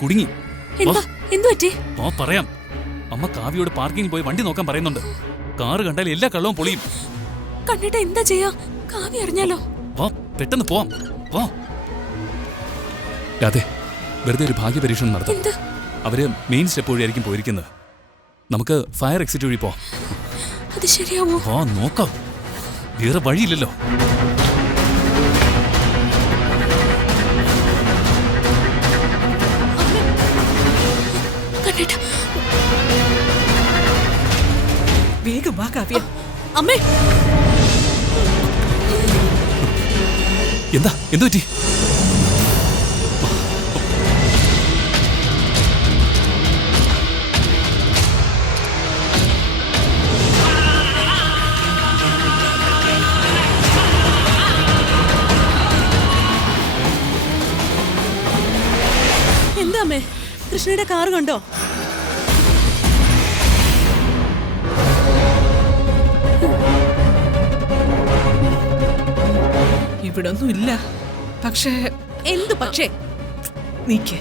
കുടുങ്ങി. പറയാം. അമ്മ കാവ്യയോട് പാർക്കിംഗ് പോയി വണ്ടി നോക്കാൻ പറയുന്നുണ്ട്. കാറ് കണ്ടാൽ എല്ലാ കള്ളവും പൊളിയും. കണ്ടിട്ട് എന്താ ചെയ്യാ? കാവ്യ അറിഞ്ഞാലോ? വാ, പെട്ടെന്ന് പോവാം. വാ. അതെ, വെറുതെ ഒരു ഭാഗ്യ പരീക്ഷണം നടത്താം. അവര് മെയിൻ സ്റ്റെപ്പ് വഴിയായിരിക്കും പോയിരിക്കുന്നത്. നമുക്ക് ഫയർ എക്സിറ്റ് വഴി പോവാം. അത് ശരിയാവോ? വാ, നോക്കാം. വേറെ വഴിയില്ലല്ലോ. വേഗം വാ കാവ്യ. അമ്മേ, എന്താ എന്തു പറ്റി? എന്താ അമ്മേ, കൃഷ്ണയുടെ കാറ് കണ്ടോ? ഇവിടൊന്നും ഇല്ല. പക്ഷേ എന്തു പക്ഷേ? നീക്ക്.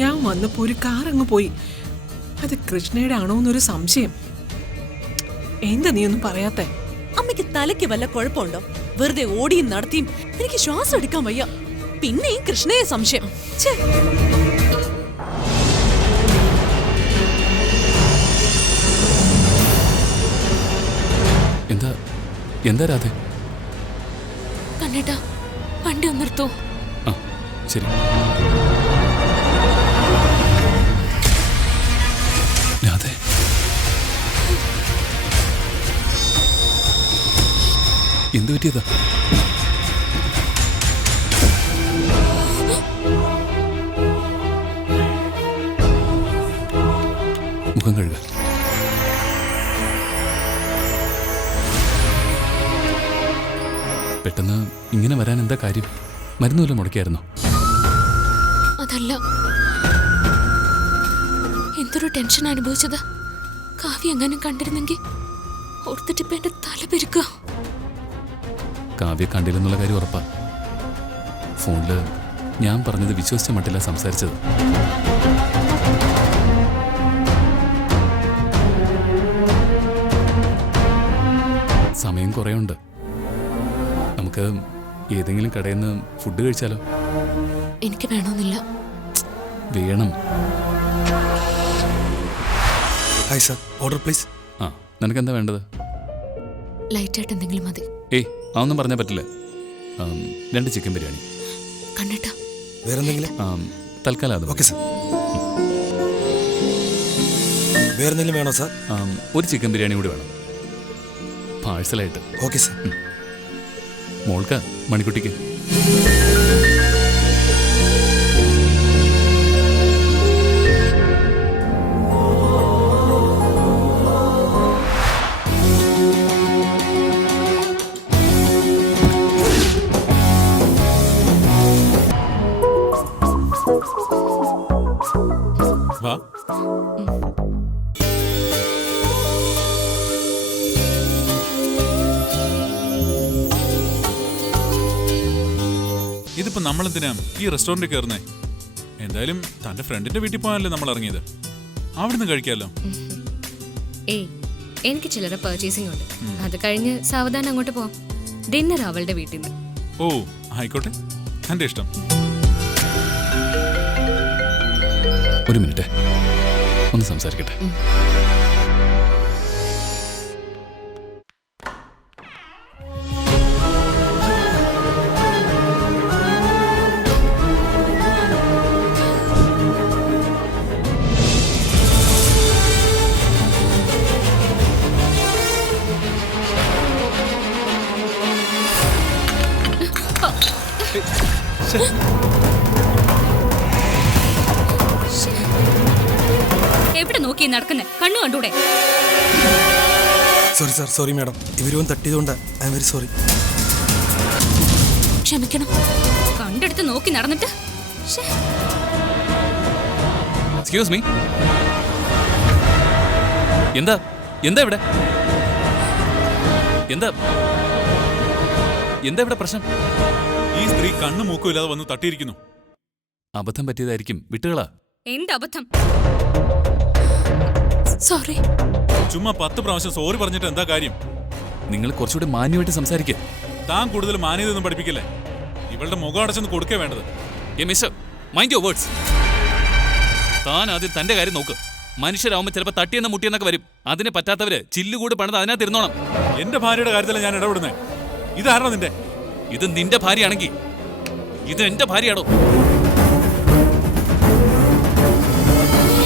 ഞാൻ വന്നപ്പോ ഒരു കാർ അങ്ങ് പോയി. അത് കൃഷ്ണയുടെ ആണോന്നൊരു സംശയം. എന്താ നീ ഒന്നും പറയാത്തെ? അമ്മയ്ക്ക് തലയ്ക്ക് വല്ല കുഴപ്പമുണ്ടോ? വെറുതെ ഓടിയും നടത്തിയും എനിക്ക് ശ്വാസം എടുക്കാൻ വയ്യ. പിന്നെയും കൃഷ്ണയെ സംശയം. എന്താ എന്താ രാധേ? കണ്ണേട്ടാ, വണ്ടി ഒന്ന് നിർത്തോ. ആ ശരി. രാധേ, എന്തു പറ്റിയതാ? മുഖം കഴുകാൻ. പെട്ടെന്ന് ഇങ്ങനെ വരാൻ എന്താ കാര്യം? മരുന്ന് വല്ലതും മുടക്കിയായിരുന്നോ? അതല്ല, എന്തൊരു ടെൻഷൻ അനുഭവിച്ചത്. കാവ്യ എങ്ങാനും കണ്ടിരുന്നെങ്കിൽ ഓർത്തിട്ടിപ്പ എന്റെ തല പെരുക്കുക. കാവ്യ കണ്ടില്ലെന്നുള്ള കാര്യം ഉറപ്പാ. ഫോണില് ഞാൻ പറഞ്ഞത് വിശ്വസിച്ച മട്ടില്ല സംസാരിച്ചത്. സമയം കുറേ ഉണ്ട്. നമുക്ക് ഏതെങ്കിലും കടയിൽ നിന്ന് ഫുഡ് കഴിച്ചാലോ? എനിക്ക് വേണമെന്നില്ല. വേണം. Hi sir, order please. ആ, നിനക്കെന്താ വേണ്ടത്? ലൈറ്റായിട്ട് എന്തെങ്കിലും മതി. ഏയ്, അതൊന്നും പറഞ്ഞാൽ പറ്റില്ല. 2 ചിക്കൻ ബിരിയാണി. കണ്ടിട്ടാ വേറെന്തെങ്കിലും? തൽക്കാലം അത്. Okay sir. വേറെന്തെങ്കിലും വേണോ സാർ? ഒരു ചിക്കൻ ബിരിയാണി കൂടി വേണം, പാഴ്സലായിട്ട്. Okay sir. മോൾക്ക് മണിക്കുട്ടിക്ക്. വാ. ഇതിപ്പോ നമ്മളെന്തിനാ ഈ റെസ്റ്റോറന്റിൽ കയറുന്നേ? എന്തായാലും തന്റെ ഫ്രണ്ടിന്റെ വീട്ടിൽ പോകാനല്ലേ നമ്മൾ ഇറങ്ങിയത്. അവിടുന്ന് കഴിക്കാമല്ലോ. ഏയ്, എനിക്ക് ചിലരെ പർച്ചേസിംഗ് ഉണ്ട്. അത് കഴിഞ്ഞ് സാവധാനം അങ്ങോട്ട് പോവാം. ഡിന്നർ അവളുടെ വീട്ടിൽ നിന്ന്. ഓ ആയിക്കോട്ടെ, തന്റെ ഇഷ്ടം. ഒരു മിനിറ്റ്, ഒന്ന് സംസാരിക്കട്ടെ. എവിടെ നോക്കി നടക്കുന്നേ? കണ്ണു കണ്ടൂടെ? Sorry sir, sorry madam. ഇവരൊന്നും തട്ടിയതുകൊണ്ട് ഐ എം വെരി സോറി. ക്ഷമിക്കണം. കണ്ടെടുത്ത് നോക്കി നടന്നിട്ട്. എക്സ്ക്യൂസ് മീ, എന്താ എന്താ ഇവിടെ? എന്താ എന്താ ഇവിടെ പ്രശ്നം? ഈ സ്ത്രീ കണ്ണു മൂക്കും ഇല്ലാതെ വന്ന് തട്ടിയിരിക്കുന്നു. അബദ്ധം പറ്റിയതായിരിക്കും, വിട്ടുകളാ. എന്ത് അബദ്ധം? സോറി. ചുമ്മാ 10 പ്രാവശ്യം സോറി പറഞ്ഞിട്ട് എന്താ കാര്യം? നിങ്ങൾ കുറച്ചുകൂടെ മാന്യമായിട്ട് സംസാരിക്കുക. താൻ കൂടുതൽ മാന്യതൊന്നും പഠിപ്പിക്കില്ലേ? ഇവളുടെ മുഖം അടച്ചൊന്ന് കൊടുക്കേ വേണ്ടത്. Mister, mind your words. താൻ ആദ്യം തന്റെ കാര്യം നോക്ക്. മനുഷ്യരാവുമ്പോൾ ചിലപ്പോൾ തട്ടിയെന്ന മുട്ടിയെന്നൊക്കെ വരും. അതിന് പറ്റാത്തവര് ചില്ലുകൂട് പണിത് അതിനകത്ത് ഇരുന്നോണം. എന്റെ ഭാര്യയുടെ കാര്യത്തിലാണ് ഞാൻ ഇടപെടുന്നേ. ഇതാരണോ നിന്റെ? ഇത് നിന്റെ ഭാര്യയാണെങ്കിൽ ഇത് എന്റെ ഭാര്യയാണോ?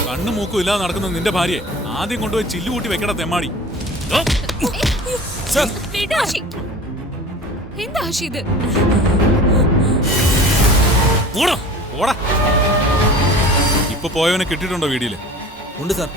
കണ്ണു മൂക്കും ഇല്ലാതെ നടക്കുന്ന നിന്റെ ഭാര്യയെ ആദ്യം കൊണ്ടുപോയി ചില്ലു കൂട്ടി വെക്കട തെമ്മാടി. എന്താ ആശി ഇത്? ഓടാ. ഇപ്പൊ പോയവനെ കിട്ടിയിട്ടുണ്ടോ വീഡിയോയില്? ഉണ്ട് സാർ.